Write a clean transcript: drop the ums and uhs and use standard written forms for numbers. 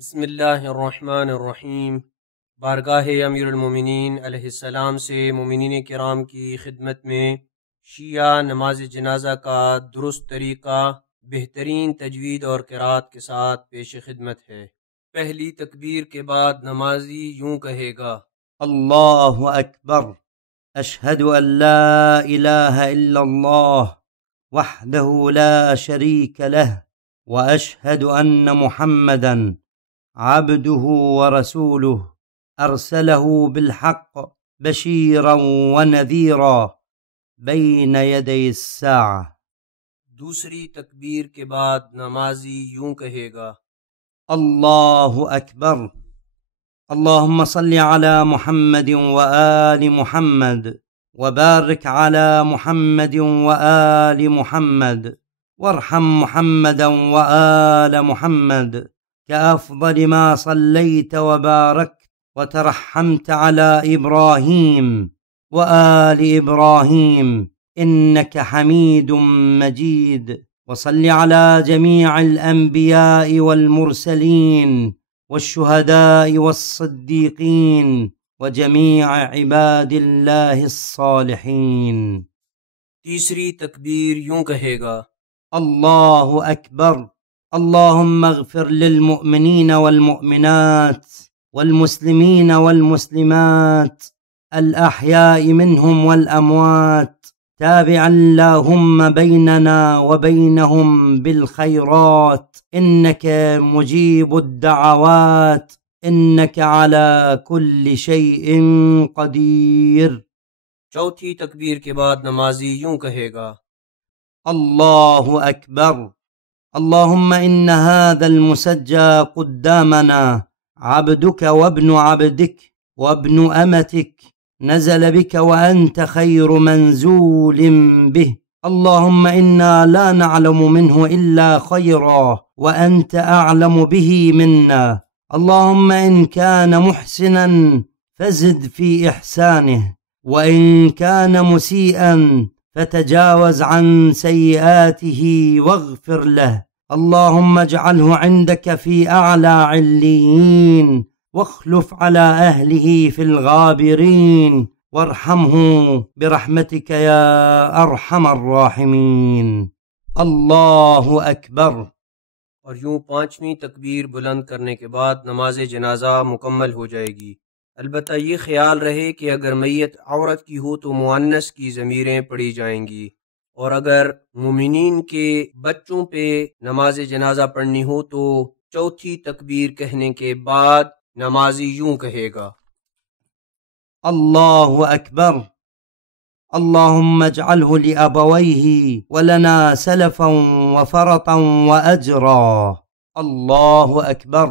बिस्मिल्लाहिर्रहमानिर्रहीम। बारगाह अमीरुल मोमिनीन अलैहिस्सलाम से मोमिनीन किराम की खिदमत में शिया नमाज जनाजा का दुरुस्त तरीक़ा बेहतरीन तजवीद और क़िराअत के साथ पेश खिदमत है। पहली तकबीर के बाद नमाजी यूं कहेगा, अल्लाहु अकबर, अशहदु अन ला इलाहा इल्लल्लाह वहदहु ला शरीक लह व अशहदु अन्न मुहम्मदन अब्दुहु व रसूलुहु अरसलहु बिलहक़ बशीरन व नज़ीरा बैन यदै अस्साअ। दूसरी तकबीर के बाद नमाजी यूं कहेगा, अल्लाहु अकबर, अल्लाहुम्मा सल्लि अला मुहम्मद व आलि मुहम्मद व बारिक अला मुहम्मद व आलि मुहम्मद वरहम मुहम्मदन व आल मुहम्मद कअफ़ज़ल मा सल्लैत व बारकत व तरहमत अला इब्राहीम व आलि इब्राहीम इन्नक हमीदुम मजीद व सल्लि अला जमीअल अंबिया'i वल मुरसलीन वश्शुहदा'i वस्सिद्दीक़ीन व जमीअ इबादिल्लाहिस सालिहीन। तीसरी तकबीर यूं कहेगा, अल्लाहु अकबर, अल्लाहुम्मा अग़फ़िर लिलमुअमिनीन वल्मुअमिनात वल्मुस्लिमीन वल्मुस्लिमात अल-अहया'i मिनहुम वल-अमवात ताबिअन लहुम्मा बैनना व बैनहुम बिल-खैरात इन्नक मुजीबुद-दअवात इन्नक अला कुल्लि शैइन क़दीर। चौथी तकबीर के बाद नमाजी यूं कहेगा, अल्लाहु अकबर, अल्लाहुम्मा इन्न हाज़ल मुसज्जा क़ुद्दामना अब्दुक व इब्नु अब्दिक व इब्नु अमतिक नज़ल बिक व अंत खैरु मंज़ूलिन बिह। अल्लाहुम्मा इन्ना ला नअलमु मिन्हु इल्ला खैरा व अंत अअलमु बिही मिन्ना। अल्लाहुम्मा इन कान मुहसिनन फज़िद फ़ी इहसानिह व इन कान मुसीअन فتجاوز عن سيئاته واغفر له। اللهم اجعله عندك في أعلى عليين واخلف على أهله في الغابرين وارحمه برحمتك يا أرحم الراحمين। الله أكبر। और यूं पांचवी तकबीर बुलंद करने के बाद नमाज जनाजा मुकम्मल हो जाएगी। अलबत्ता ये ख्याल रहे कि अगर मैयत औरत की हो तो मुअन्नस की ज़मीरें पढ़ी जाएंगी, और अगर मुमिनीन के बच्चों पे नमाज जनाजा पढ़नी हो तो चौथी तकबीर कहने के बाद नमाजी यूं कहेगा, अल्लाहु अकबर, अल्लाहुम्मा अजअलहु लिअबवैहि व लना सलफन व फरतन व अजरा। अल्लाहु अकबर।